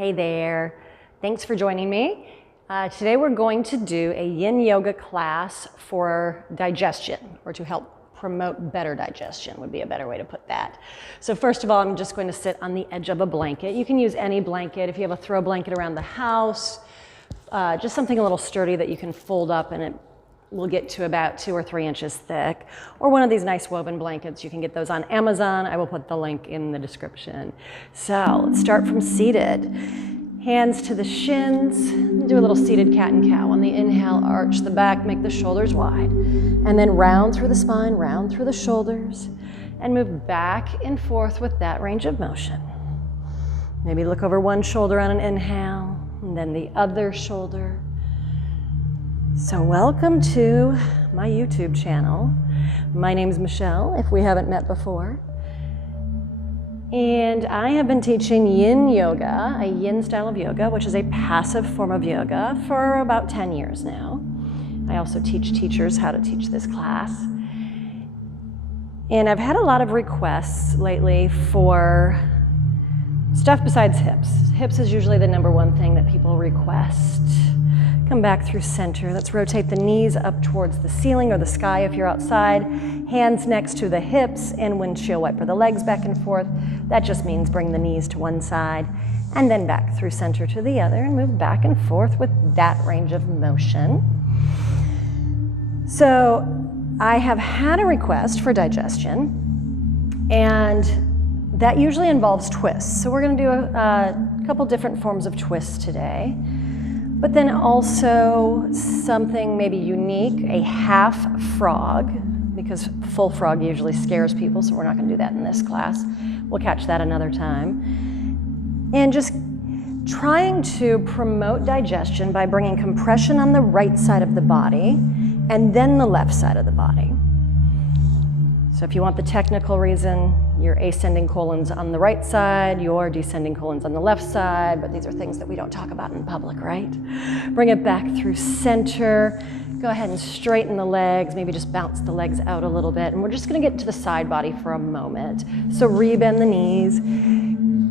Hey there, thanks for joining me. Today we're going to do a Yin Yoga class for digestion, or to help promote better digestion would be a better way to put that. So first of all, I'm just going to sit on the edge of a blanket. You can use any blanket. If you have a throw blanket around the house, just something a little sturdy that you can fold up and it will get to about 2 or 3 inches thick, or one of these nice woven blankets. You can get those on Amazon. I will put the link in the description. So let's start from seated. Hands to the shins. Do a little seated cat and cow. On the inhale, arch the back, make the shoulders wide. And then round through the spine, round through the shoulders, and move back and forth with that range of motion. Maybe look over one shoulder on an inhale, and then the other shoulder. So welcome to my YouTube channel. My name's Michele, if we haven't met before. And I have been teaching Yin Yoga, a Yin style of yoga, which is a passive form of yoga, for about 10 years now. I also teach teachers how to teach this class. And I've had a lot of requests lately for stuff besides hips. Hips is usually the #1 thing that people request. Come back through center. Let's rotate the knees up towards the ceiling or the sky if you're outside. Hands next to the hips and windshield wiper the legs back and forth. That just means bring the knees to one side and then back through center to the other and move back and forth with that range of motion. So I have had a request for digestion, and that usually involves twists. So we're going to do a couple different forms of twists today. But then also something maybe unique, a half frog, because full frog usually scares people, so we're not going to do that in this class. We'll catch that another time. And just trying to promote digestion by bringing compression on the right side of the body and then the left side of the body. So if you want the technical reason, your ascending colon's on the right side, your descending colon's on the left side, but these are things that we don't talk about in public, right? Bring it back through center. Go ahead and straighten the legs, maybe just bounce the legs out a little bit, and we're just gonna get to the side body for a moment. So rebend the knees,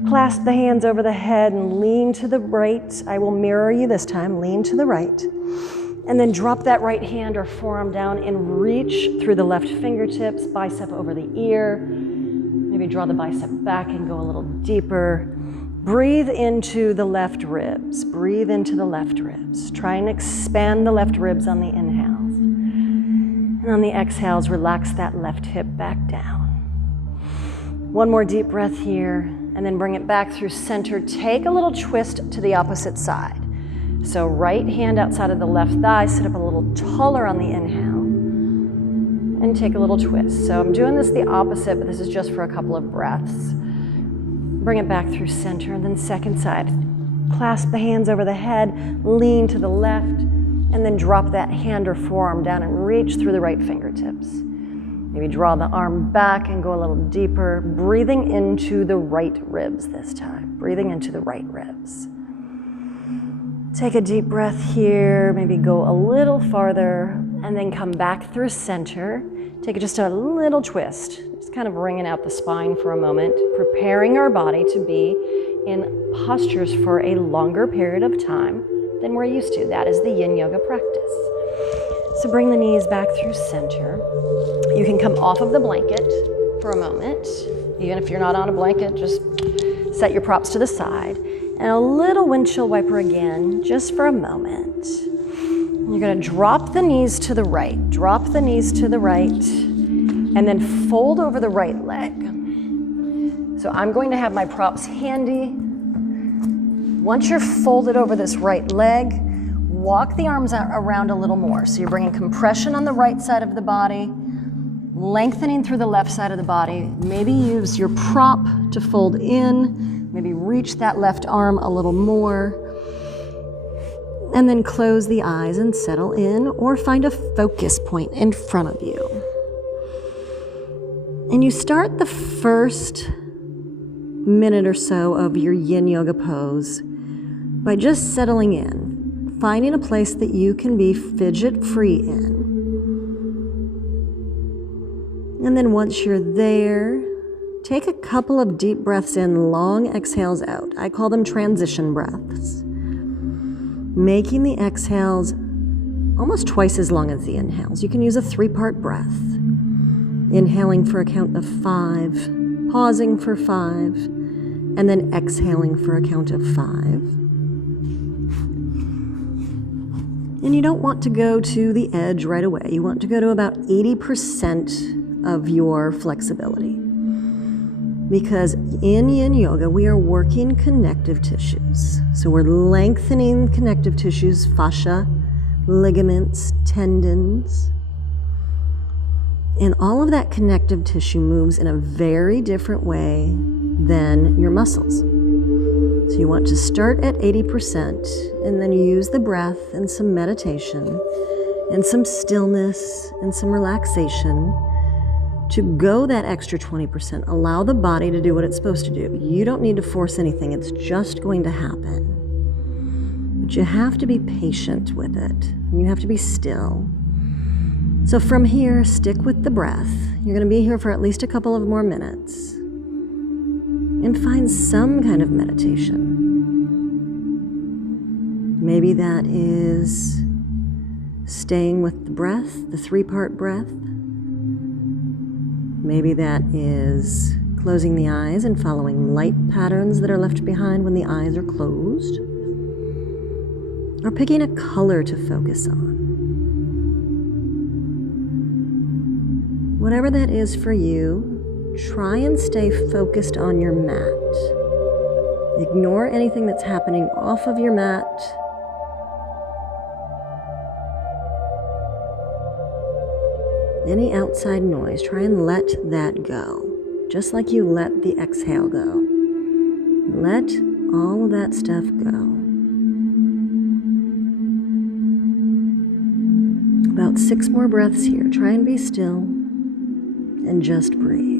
clasp the hands over the head and lean to the right. I will mirror you this time, lean to the right. And then drop that right hand or forearm down and reach through the left fingertips, bicep over the ear. Maybe draw the bicep back and go a little deeper. Breathe into the left ribs. Breathe into the left ribs. Try and expand the left ribs on the inhales. And on the exhales, relax that left hip back down. One more deep breath here, and then bring it back through center. Take a little twist to the opposite side. So right hand outside of the left thigh, sit up a little taller on the inhale, and take a little twist. So I'm doing this the opposite, but this is just for a couple of breaths. Bring it back through center, and then second side. Clasp the hands over the head, lean to the left, and then drop that hand or forearm down and reach through the right fingertips. Maybe draw the arm back and go a little deeper, breathing into the right ribs this time. Breathing into the right ribs. Take a deep breath here, maybe go a little farther, and then come back through center. Take just a little twist, just kind of wringing out the spine for a moment, preparing our body to be in postures for a longer period of time than we're used to. That is the Yin Yoga practice. So bring the knees back through center. You can come off of the blanket for a moment. Even if you're not on a blanket, just set your props to the side. And a little windshield wiper again, just for a moment. You're gonna drop the knees to the right, drop the knees to the right, and then fold over the right leg. So I'm going to have my props handy. Once you're folded over this right leg, walk the arms out around a little more. So you're bringing compression on the right side of the body, lengthening through the left side of the body. Maybe use your prop to fold in. Maybe reach that left arm a little more. And then close the eyes and settle in, or find a focus point in front of you. And you start the first minute or so of your Yin Yoga pose by just settling in, finding a place that you can be fidget-free in. And then once you're there, Take a couple of deep breaths in, long exhales out. I call them transition breaths. Making the exhales almost twice as long as the inhales. You can use a 3-part breath. Inhaling for a count of 5, pausing for 5, and then exhaling for a count of 5. And you don't want to go to the edge right away. You want to go to about 80% of your flexibility. Because in Yin Yoga, we are working connective tissues. So we're lengthening connective tissues, fascia, ligaments, tendons. And all of that connective tissue moves in a very different way than your muscles. So you want to start at 80% and then use the breath and some meditation and some stillness and some relaxation to go that extra 20%. Allow the body to do what it's supposed to do. You don't need to force anything. It's just going to happen. But you have to be patient with it. And you have to be still. So from here, stick with the breath. You're going to be here for at least a couple of more minutes. And find some kind of meditation. Maybe that is staying with the breath, the 3-part breath. Maybe that is closing the eyes and following light patterns that are left behind when the eyes are closed. Or picking a color to focus on. Whatever that is for you, try and stay focused on your mat. Ignore anything that's happening off of your mat. Any outside noise, try and let that go. Just like you let the exhale go. Let all of that stuff go. About 6 more breaths here. Try and be still and just breathe.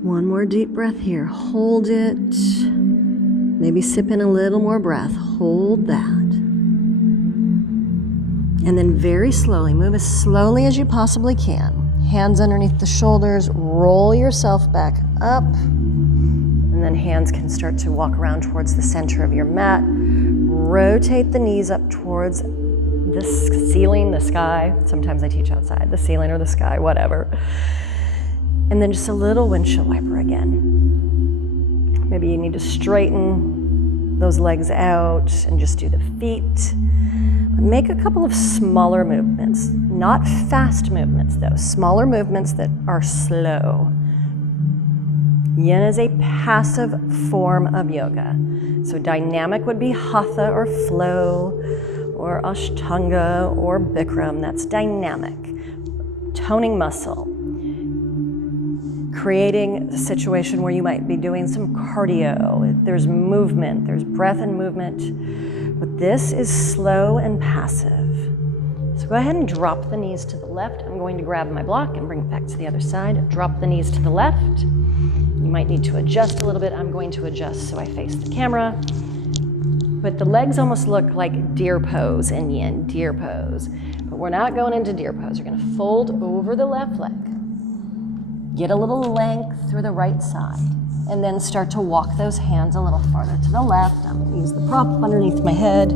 One more deep breath here. Hold it. Maybe sip in a little more breath. Hold that. And then very slowly, move as slowly as you possibly can. Hands underneath the shoulders. Roll yourself back up. And then hands can start to walk around towards the center of your mat. Rotate the knees up towards the ceiling, the sky. Sometimes I teach outside. The ceiling or the sky, whatever. And then just a little windshield wiper again. Maybe you need to straighten those legs out and just do the feet. Make a couple of smaller movements, not fast movements though, smaller movements that are slow. Yin is a passive form of yoga. So dynamic would be hatha or flow or ashtanga or bikram. That's dynamic. Toning muscle. Creating a situation where you might be doing some cardio. There's movement, there's breath and movement. But this is slow and passive. So go ahead and drop the knees to the left. I'm going to grab my block and bring it back to the other side. Drop the knees to the left. You might need to adjust a little bit. I'm going to adjust so I face the camera. But the legs almost look like deer pose in Yin, deer pose. But we're not going into deer pose. You're going to fold over the left leg. Get a little length through the right side, and then start to walk those hands a little farther to the left. I'm going to use the prop underneath my head,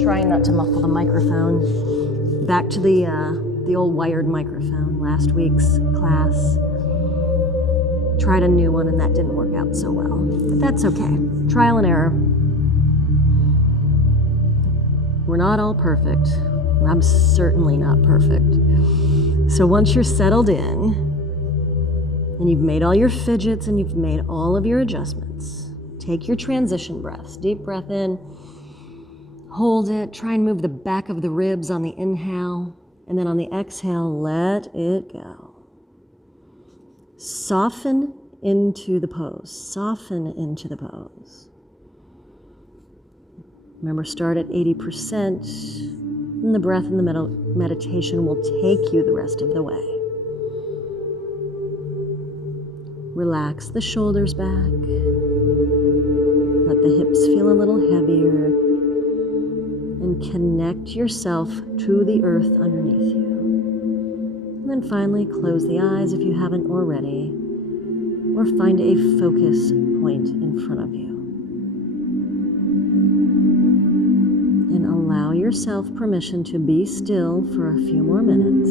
trying not to muffle the microphone. Back to the old wired microphone, last week's class. Tried a new one, and that didn't work out so well, but that's okay. Trial and error. We're not all perfect. I'm certainly not perfect. So once you're settled in, and you've made all your fidgets and you've made all of your adjustments, take your transition breaths. Deep breath in, Hold it. Try and move the back of the ribs on the inhale. And then on the exhale, let it go. Soften into the pose. Soften into the pose. Remember, start at 80%, and the breath and the meditation will take you the rest of the way. Relax the shoulders back. Let the hips feel a little heavier, and connect yourself to the earth underneath you. And then finally, close the eyes if you haven't already, or find a focus point in front of you. And allow yourself permission to be still for a few more minutes.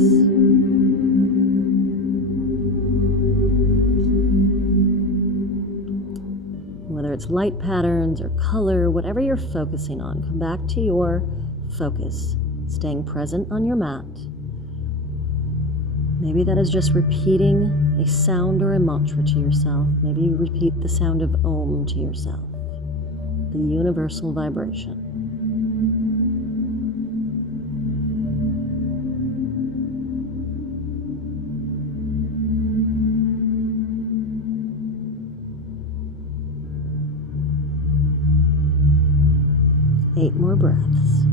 Whether it's light patterns or color, whatever you're focusing on, come back to your focus, staying present on your mat. Maybe that is just repeating a sound or a mantra to yourself. Maybe you repeat the sound of Om to yourself, the universal vibration. Eight more breaths.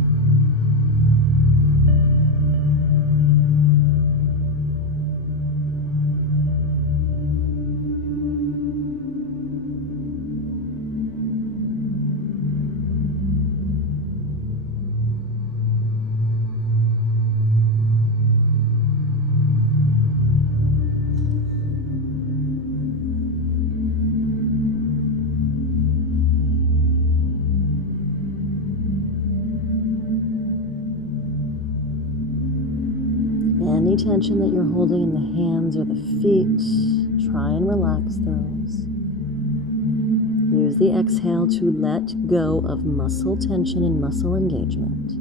Any tension that you're holding in the hands or the feet, try and relax those. Use the exhale to let go of muscle tension and muscle engagement.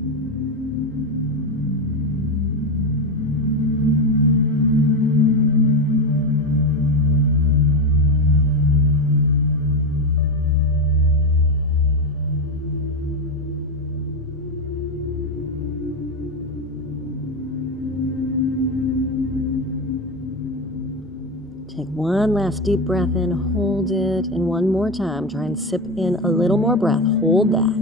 Take one last deep breath in, hold it, and one more time, try and sip in a little more breath, hold that.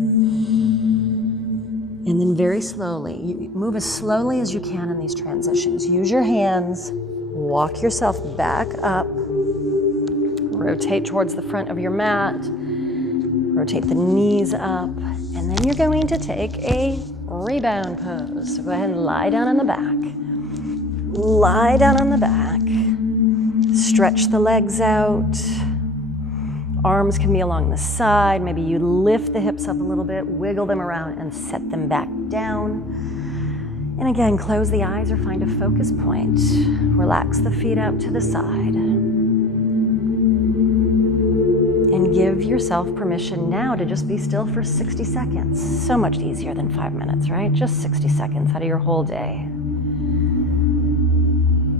And then very slowly, you move as slowly as you can in these transitions. Use your hands, walk yourself back up, rotate towards the front of your mat, rotate the knees up, and then you're going to take a rebound pose. So go ahead and lie down on the back. Lie down on the back. Stretch the legs out. Arms can be along the side. Maybe you lift the hips up a little bit, wiggle them around, and set them back down. And again, close the eyes or find a focus point. Relax the feet out to the side. And give yourself permission now to just be still for 60 seconds. So much easier than 5 minutes, right? Just 60 seconds out of your whole day.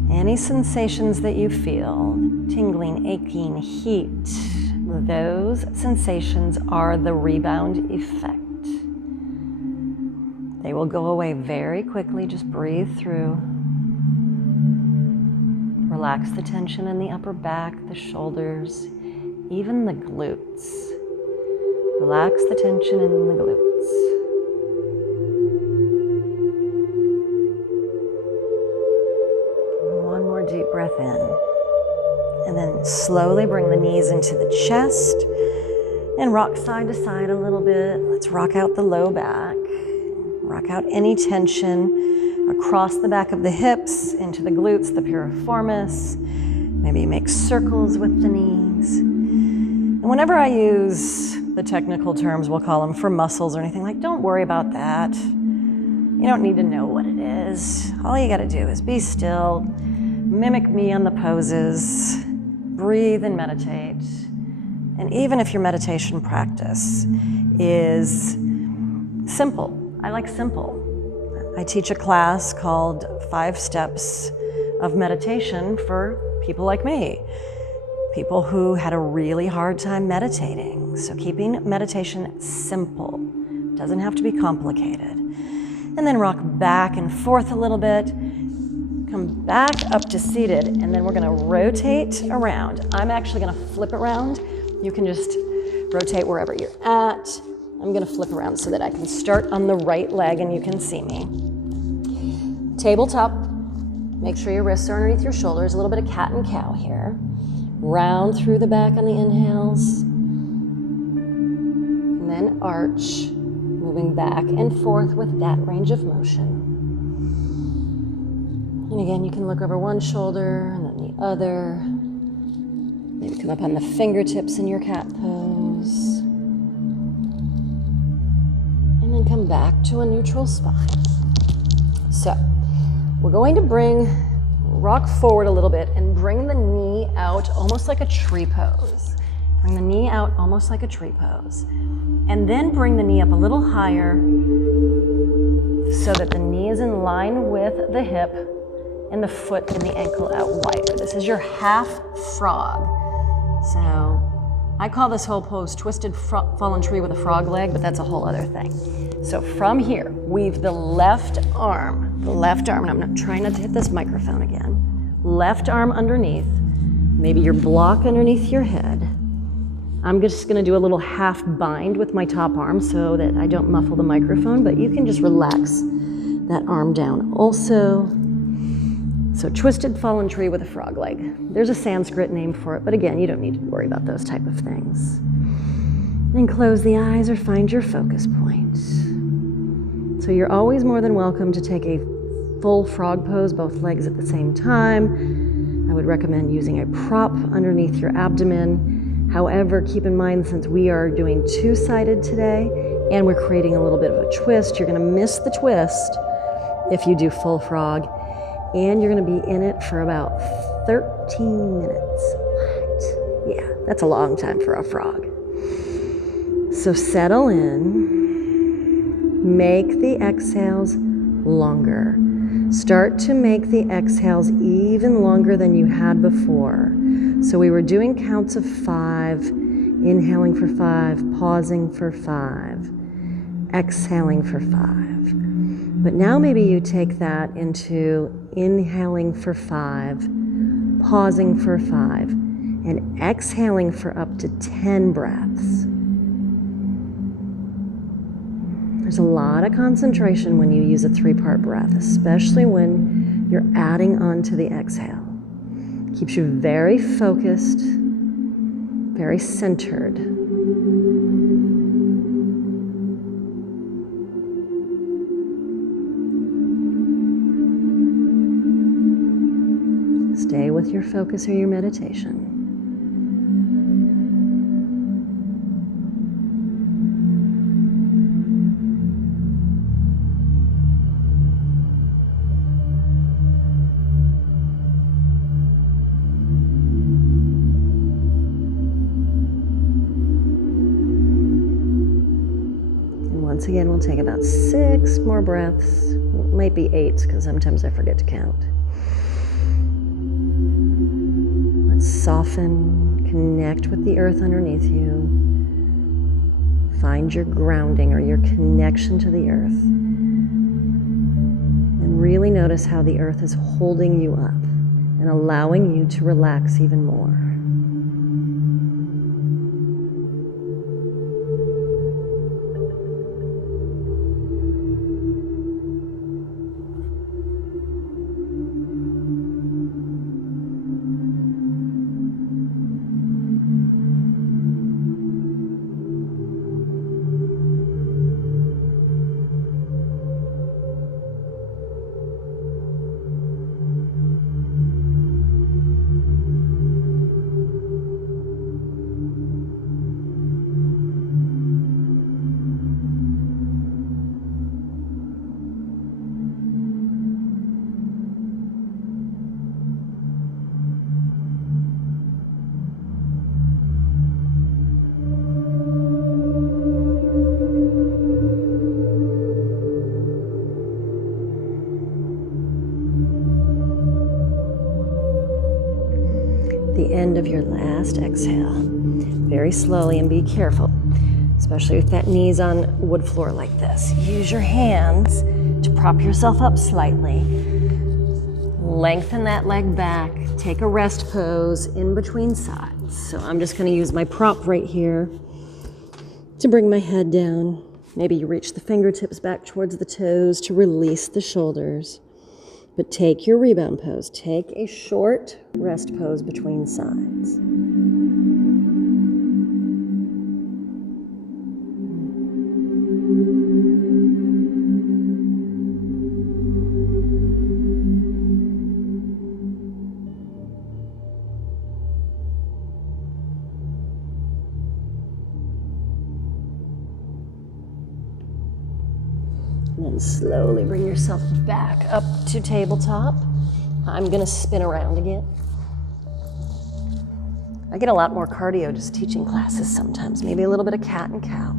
Any sensations that you feel, tingling, aching, heat, those sensations are the rebound effect. They will go away very quickly. Just breathe through. Relax the tension in the upper back, the shoulders, even the glutes. Relax the tension in the glutes. Deep breath in, and then slowly bring the knees into the chest and rock side to side a little bit. Let's rock out the low back, rock out any tension across the back of the hips into the glutes, the piriformis. Maybe make circles with the knees. And whenever I use the technical terms, we'll call them for muscles or anything, like, don't worry about that. You don't need to know what it is. All you got to do is be still. Mimic me on the poses, breathe and meditate. And even if your meditation practice is simple, I like simple. I teach a class called 5 Steps of Meditation for people like me, people who had a really hard time meditating. So keeping meditation simple, Doesn't have to be complicated. And then rock back and forth a little bit. Come back up to seated, and then we're gonna rotate around. I'm actually gonna flip around. You can just rotate wherever you're at. I'm gonna flip around so that I can start on the right leg and you can see me. Tabletop, make sure your wrists are underneath your shoulders. A little bit of cat and cow here. Round through the back on the inhales. And then arch, moving back and forth with that range of motion. And again, you can look over one shoulder and then the other. Maybe come up on the fingertips in your cat pose. And then come back to a neutral spine. So, we're going to rock forward a little bit and bring the knee out almost like a tree pose. Bring the knee out almost like a tree pose. And then bring the knee up a little higher so that the knee is in line with the hip and the foot and the ankle out wider. This is your half frog. So I call this whole pose twisted fallen tree with a frog leg, but that's a whole other thing. So from here, weave the left arm, and I'm trying not to hit this microphone again. Left arm underneath, maybe your block underneath your head. I'm just gonna do a little half bind with my top arm so that I don't muffle the microphone, but you can just relax that arm down also. So twisted fallen tree with a frog leg. There's a Sanskrit name for it, but again, you don't need to worry about those type of things. And close the eyes or find your focus point. So you're always more than welcome to take a full frog pose, both legs at the same time. I would recommend using a prop underneath your abdomen. However, keep in mind, since we are doing two-sided today and we're creating a little bit of a twist, you're gonna miss the twist if you do full frog. And you're gonna be in it for about 13 minutes. What? Yeah, that's a long time for a frog. So settle in, make the exhales longer. Start to make the exhales even longer than you had before. So we were doing counts of 5, inhaling for 5, pausing for 5, exhaling for 5. But now maybe you take that into inhaling for 5, pausing for 5, and exhaling for up to 10 breaths. There's a lot of concentration when you use a 3-part breath, especially when you're adding on to the exhale. Keeps you very focused, very centered. Stay with your focus or your meditation. And once again, we'll take about 6 more breaths. It might be 8 because sometimes I forget to count. Soften, connect with the earth underneath you. Find your grounding or your connection to the earth. And really notice how the earth is holding you up and allowing you to relax even more. The end of your last exhale. Very slowly, and be careful. especially if that knee's on wood floor like this. Use your hands to prop yourself up slightly. Lengthen that leg back. Take a rest pose in between sides. So I'm just going to use my prop right here to bring my head down. Maybe you reach the fingertips back towards the toes to release the shoulders. But take your rebound pose. Take a short rest pose between sides. And then slowly bring yourself back up to tabletop. I'm gonna spin around again. I get a lot more cardio just teaching classes sometimes, maybe a little bit of cat and cow,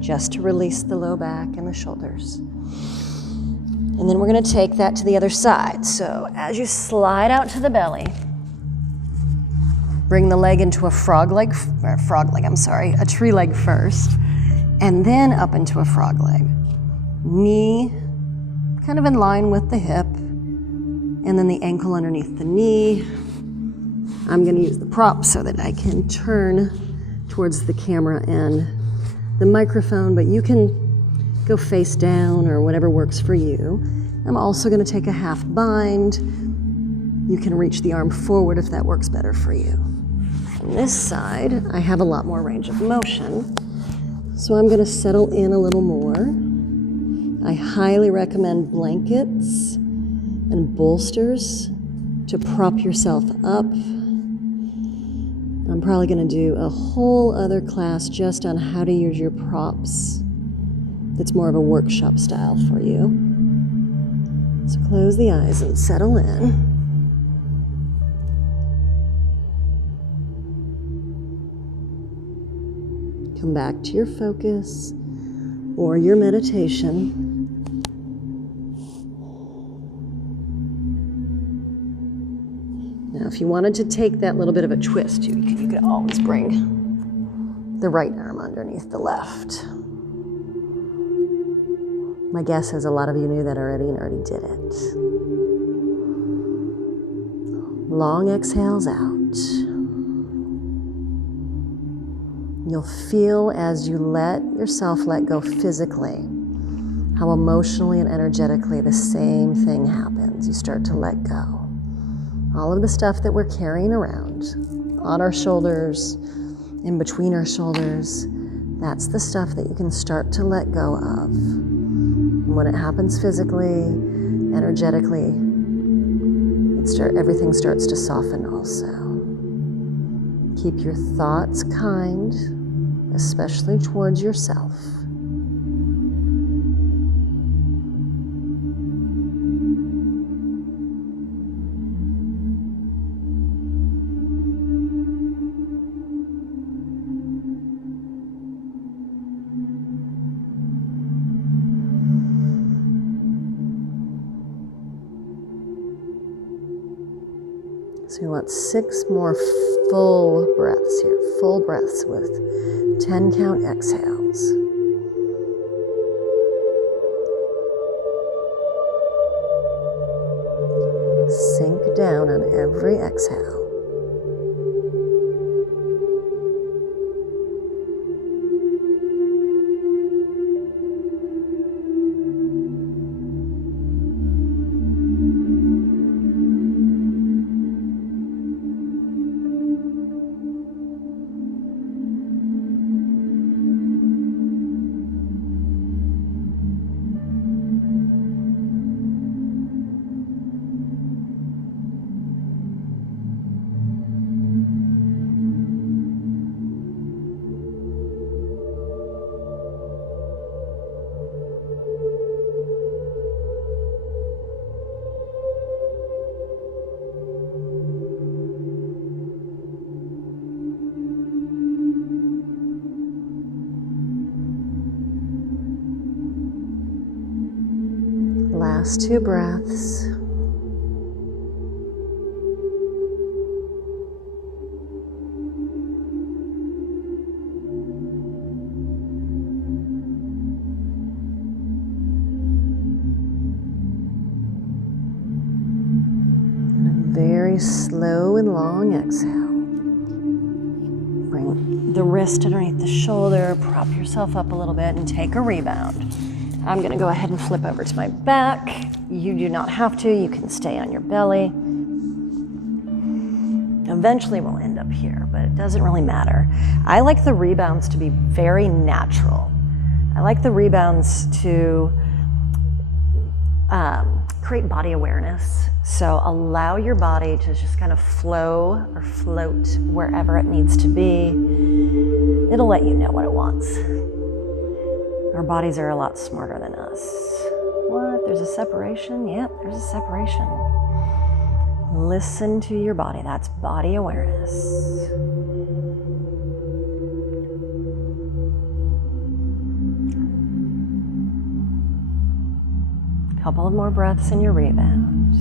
just to release the low back and the shoulders. And then we're gonna take that to the other side. So as you slide out to the belly, bring the leg into a a tree leg first, and then up into a frog leg. Knee kind of in line with the hip, and then the ankle underneath the knee. I'm going to use the prop so that I can turn towards the camera and the microphone, but you can go face down or whatever works for you. I'm also going to take a half bind. You can reach the arm forward if that works better for you. On this side, I have a lot more range of motion, so I'm going to settle in a little more. I highly recommend blankets and bolsters to prop yourself up. I'm probably going to do a whole other class just on how to use your props. That's more of a workshop style for you. So close the eyes and settle in. Come back to your focus or your meditation. Now, if you wanted to take that little bit of a twist, you could always bring the right arm underneath the left. My guess is a lot of you knew that already and already did it. Long exhales out. You'll feel as you let yourself let go physically, how emotionally and energetically the same thing happens. You start to let go. All of the stuff that we're carrying around on our shoulders, in between our shoulders, that's the stuff that you can start to let go of. And when it happens physically, energetically, everything starts to soften also. Keep your thoughts kind, especially towards yourself. So you want 6 more full breaths here, full breaths with 10 count exhales. Sink down on every exhale. Last 2 breaths. very slow and long exhale. Bring the wrist underneath the shoulder, prop yourself up a little bit and take a rebound. I'm gonna go ahead and flip over to my back. You do not have to, you can stay on your belly. Eventually we'll end up here, but it doesn't really matter. I like the rebounds to be very natural. I like the rebounds to create body awareness. So allow your body to just kind of flow or float wherever it needs to be. It'll let you know what it wants. Our bodies are a lot smarter than us. What? There's a separation? Yep, there's a separation. Listen to your body. That's body awareness. Couple of more breaths in your rebound.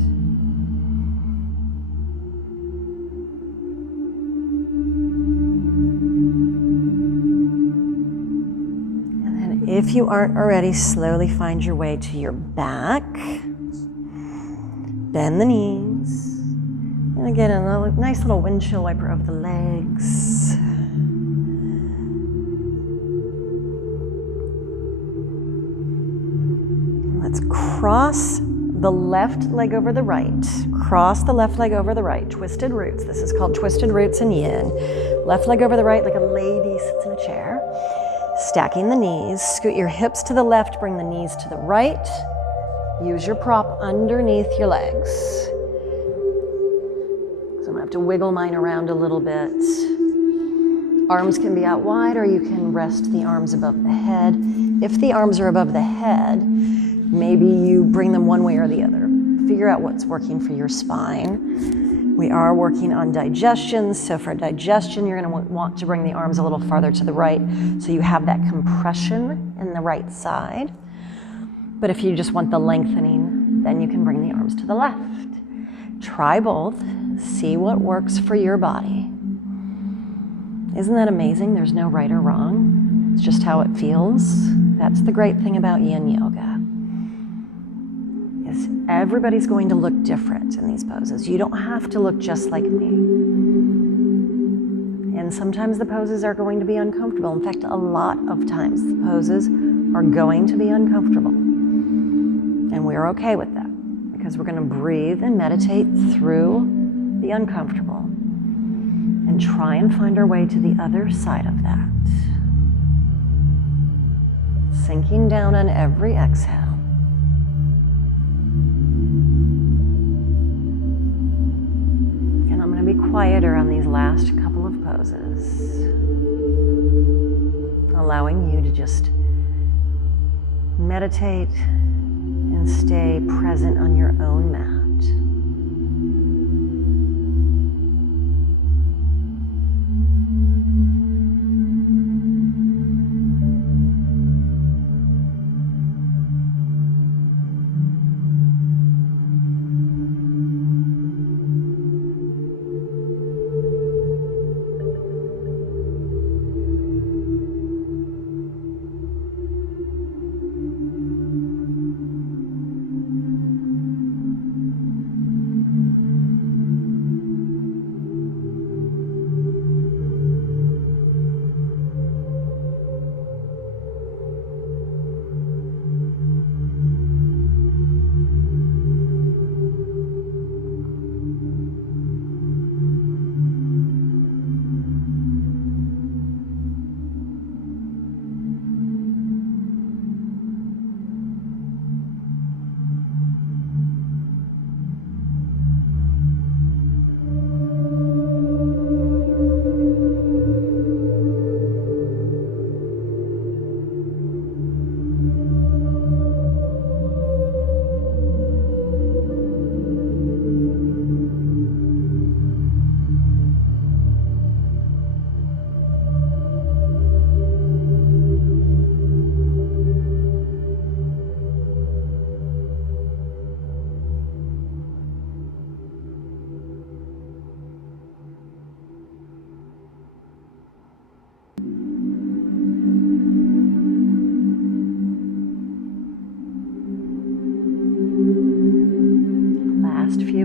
And then if you aren't already, slowly find your way to your back. Bend the knees. And again, a nice little windshield wiper over the legs. Let's cross the left leg over the right. Cross the left leg over the right. Twisted roots. This is called twisted roots in Yin. Left leg over the right like a lady sits in a chair. Stacking the knees. Scoot your hips to the left. Bring the knees to the right. Use your prop underneath your legs. So I'm gonna have to wiggle mine around a little bit. Arms can be out wide, or you can rest the arms above the head. If the arms are above the head, maybe you bring them one way or the other. Figure out what's working for your spine. We are working on digestion, so for digestion, you're gonna want to bring the arms a little farther to the right so you have that compression in the right side. But if you just want the lengthening, then you can bring the arms to the left. Try both, see what works for your body. Isn't that amazing? There's no right or wrong. It's just how it feels. That's the great thing about Yin Yoga. Is everybody's going to look different in these poses. You don't have to look just like me. And sometimes the poses are going to be uncomfortable. In fact, a lot of times the poses are going to be uncomfortable. And we're okay with that because we're going to breathe and meditate through the uncomfortable and try and find our way to the other side of that. Sinking down on every exhale. And I'm going to be quieter on these last couple of poses, allowing you to just meditate and stay present on your own mat.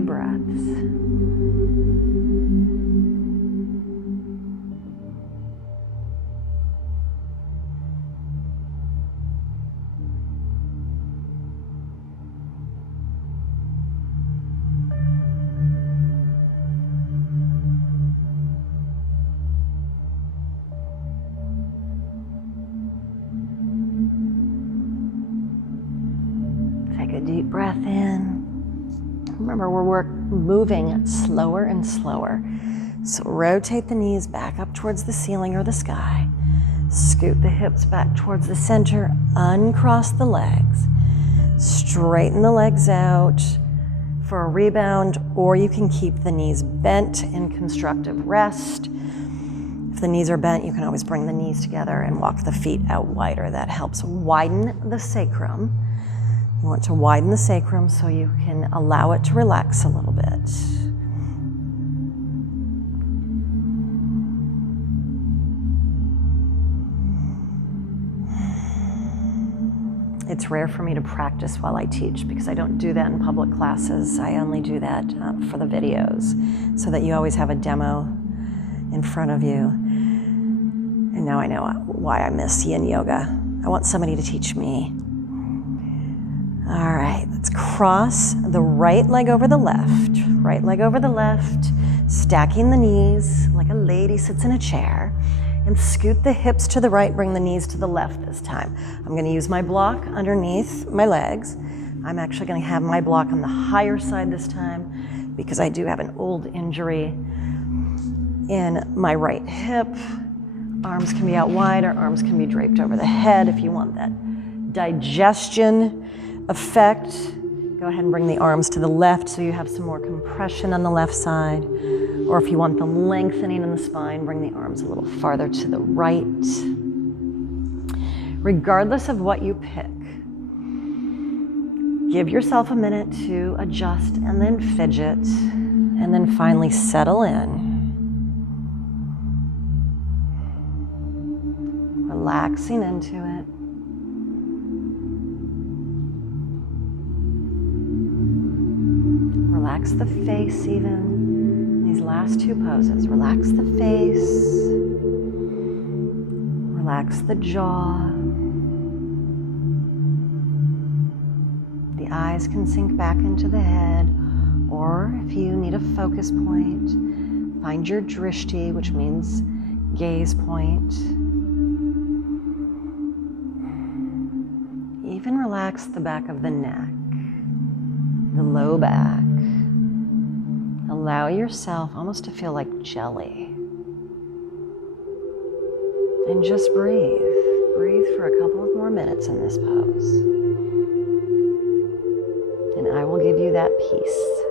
breaths. Take a deep breath in. Remember, we're moving slower and slower. So rotate the knees back up towards the ceiling or the sky. Scoot the hips back towards the center. Uncross the legs. Straighten the legs out for a rebound, or you can keep the knees bent in constructive rest. If the knees are bent, you can always bring the knees together and walk the feet out wider. That helps widen the sacrum. You want to widen the sacrum so you can allow it to relax a little bit. It's rare for me to practice while I teach because I don't do that in public classes. I only do that for the videos so that you always have a demo in front of you. And now I know why I miss Yin Yoga. I want somebody to teach me. All right, let's cross the right leg over the left. Right leg over the left, stacking the knees like a lady sits in a chair. And scoot the hips to the right, bring the knees to the left this time. I'm gonna use my block underneath my legs. I'm actually gonna have my block on the higher side this time because I do have an old injury in my right hip. Arms can be out wide or arms can be draped over the head if you want that digestion effect. Go ahead and bring the arms to the left so you have some more compression on the left side. Or if you want the lengthening in the spine, bring the arms a little farther to the right. Regardless of what you pick, give yourself a minute to adjust and then fidget, and then finally settle in. Relaxing into it. Relax the face even. These last two poses. Relax the face. Relax the jaw. The eyes can sink back into the head, or if you need a focus point, find your drishti, which means gaze point. Even relax the back of the neck, the low back. Allow yourself almost to feel like jelly. And just breathe. Breathe for a couple of more minutes in this pose. And I will give you that peace.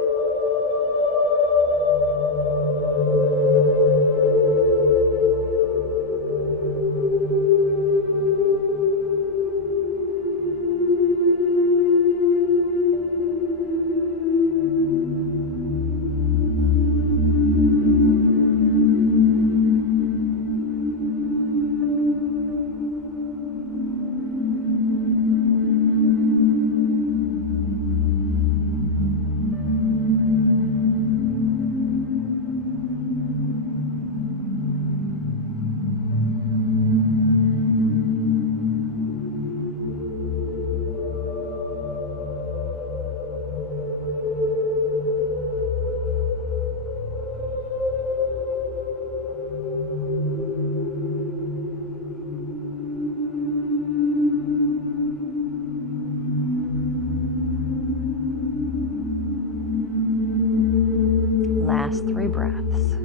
Last 3 breaths.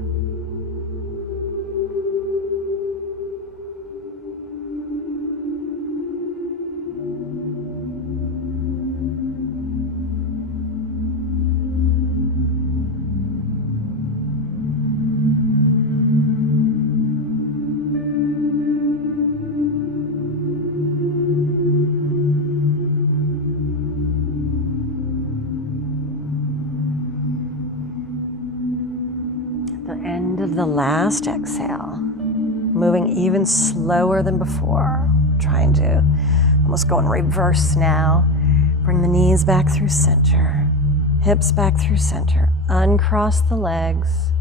End of the last exhale, moving even slower than before, trying to almost go in reverse now. Bring the knees back through center Hips back through center. Uncross the legs.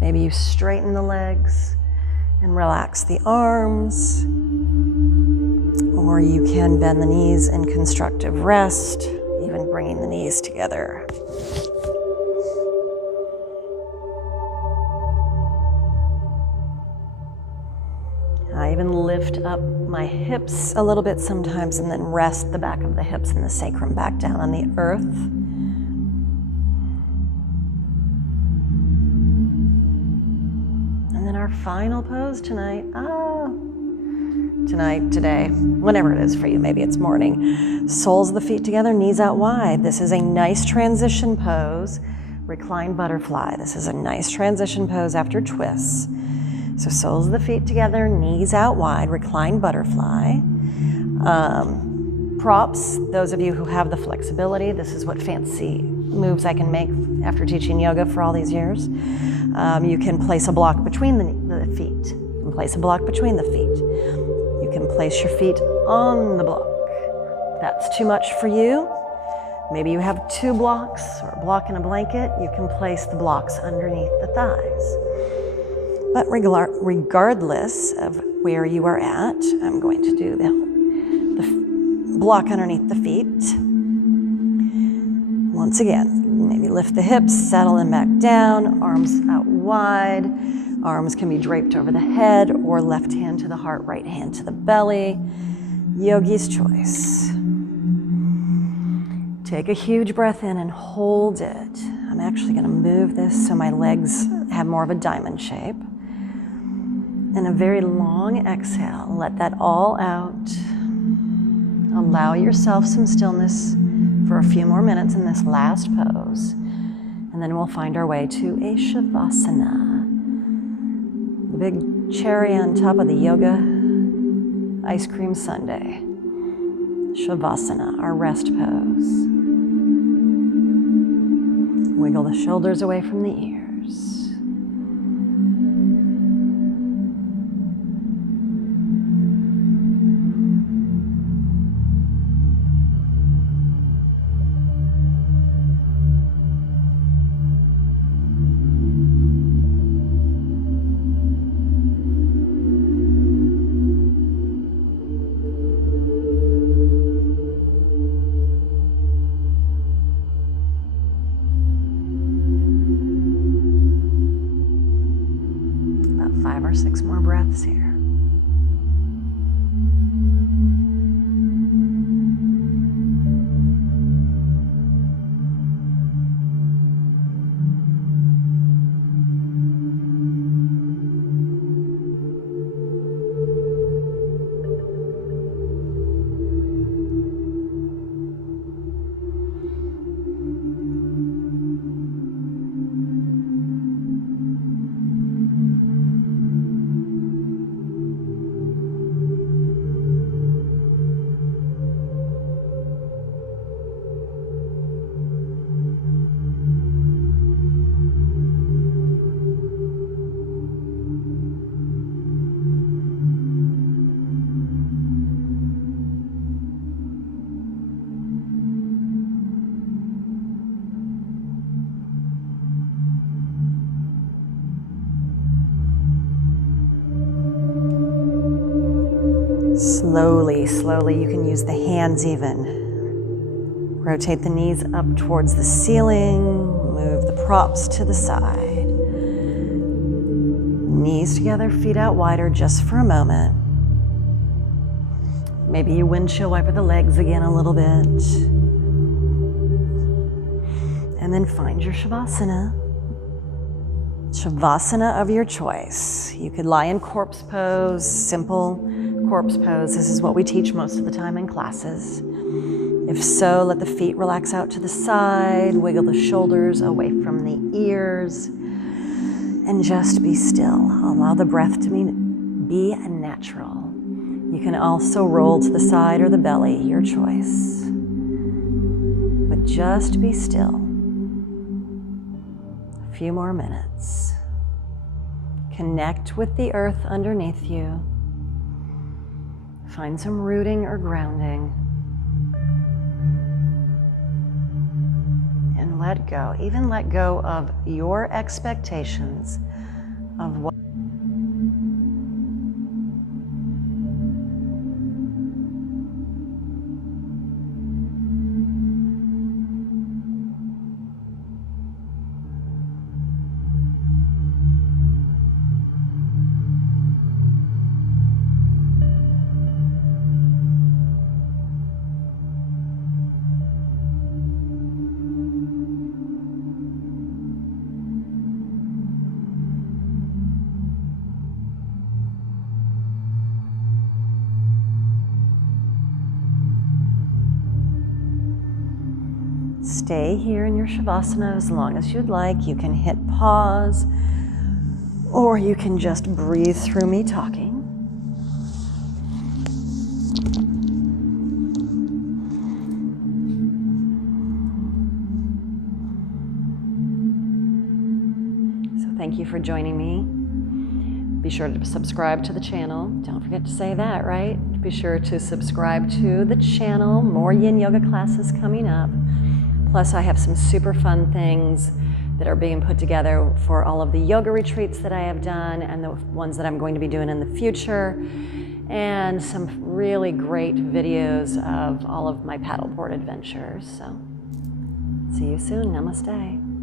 Maybe you straighten the legs and relax the arms. Or you can bend the knees in constructive rest, even bringing the knees together. I even lift up my hips a little bit sometimes and then rest the back of the hips and the sacrum back down on the earth. And then our final pose tonight. Today, whenever it is for you, maybe it's morning. Soles of the feet together, knees out wide. This is a nice transition pose. Reclined butterfly. This is a nice transition pose after twists. So soles of the feet together, knees out wide, reclined butterfly. Props, those of you who have the flexibility, this is what fancy moves I can make after teaching yoga for all these years. You can place a block between the feet. You can place a block between the feet. You can place your feet on the block. If that's too much for you, maybe you have 2 blocks or a block and a blanket, you can place the blocks underneath the thighs. But regardless of where you are at, I'm going to do the block underneath the feet. Once again, maybe lift the hips, settle them back down, arms out wide. Arms can be draped over the head or left hand to the heart, right hand to the belly. Yogi's choice. Take a huge breath in and hold it. I'm actually going to move this so my legs have more of a diamond shape. And a very long exhale. Let that all out. Allow yourself some stillness for a few more minutes in this last pose. And then we'll find our way to a Shavasana. The big cherry on top of the yoga ice cream sundae. Shavasana, our rest pose. Wiggle the shoulders away from the ears. About 5 or 6 more breaths here. Slowly, you can use the hands even. Rotate the knees up towards the ceiling. Move the props to the side. Knees together, feet out wider just for a moment. Maybe you windshield wiper the legs again a little bit. And then find your Shavasana. Shavasana of your choice. You could lie in corpse pose, simple corpse pose. This is what we teach most of the time in classes. If so, let the feet relax out to the side, wiggle the shoulders away from the ears, and just be still. Allow the breath to be natural. You can also roll to the side or the belly, your choice. But just be still. A few more minutes. Connect with the earth underneath you. Find some rooting or grounding. And let go. Even let go of your expectations of what. Stay here in your Shavasana as long as you'd like. You can hit pause, or you can just breathe through me talking. So thank you for joining me. Be sure to subscribe to the channel. Don't forget to say that, right? Be sure to subscribe to the channel. More Yin Yoga classes coming up. Plus, I have some super fun things that are being put together for all of the yoga retreats that I have done and the ones that I'm going to be doing in the future, and some really great videos of all of my paddleboard adventures. So, see you soon. Namaste.